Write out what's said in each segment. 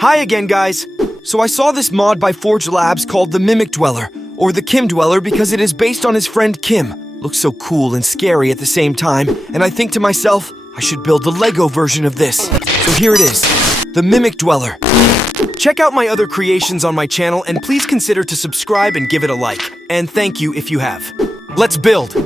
Hi again, guys. So I saw this mod by Forge Labs called the Mimic Dweller, or the Kim Dweller because it is based on his friend Kim. Looks so cool and scary at the same time, and I think to myself, I should build the Lego version of this. So here it is, the Mimic Dweller. Check out my other creations on my channel and please consider to subscribe and give it a like. And thank you if you have. Let's build!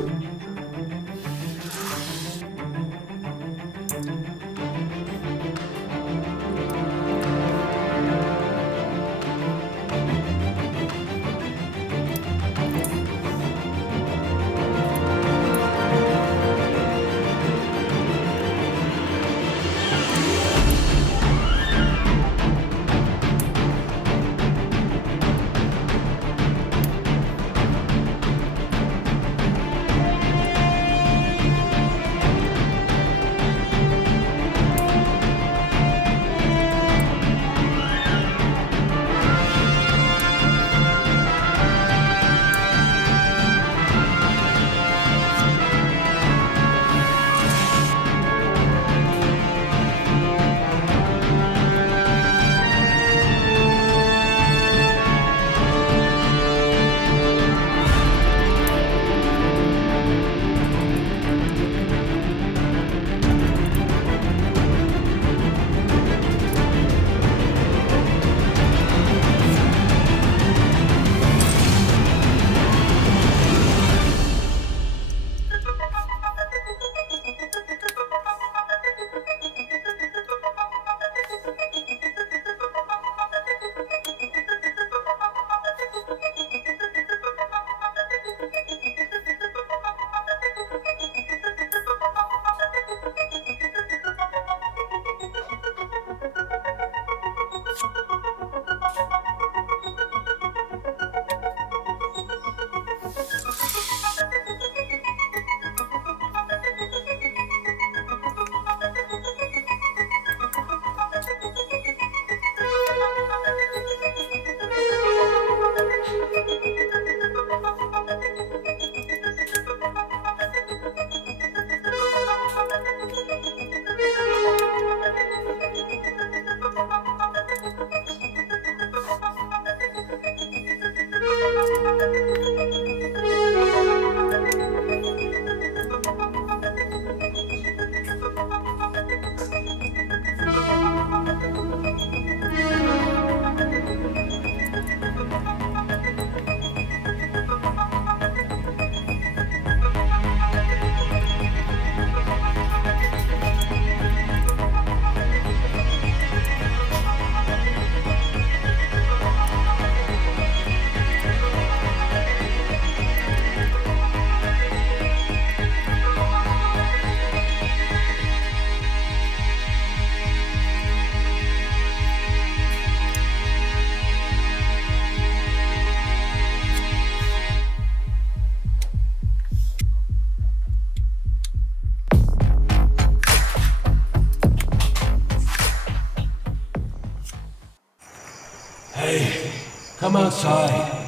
Hey, come outside.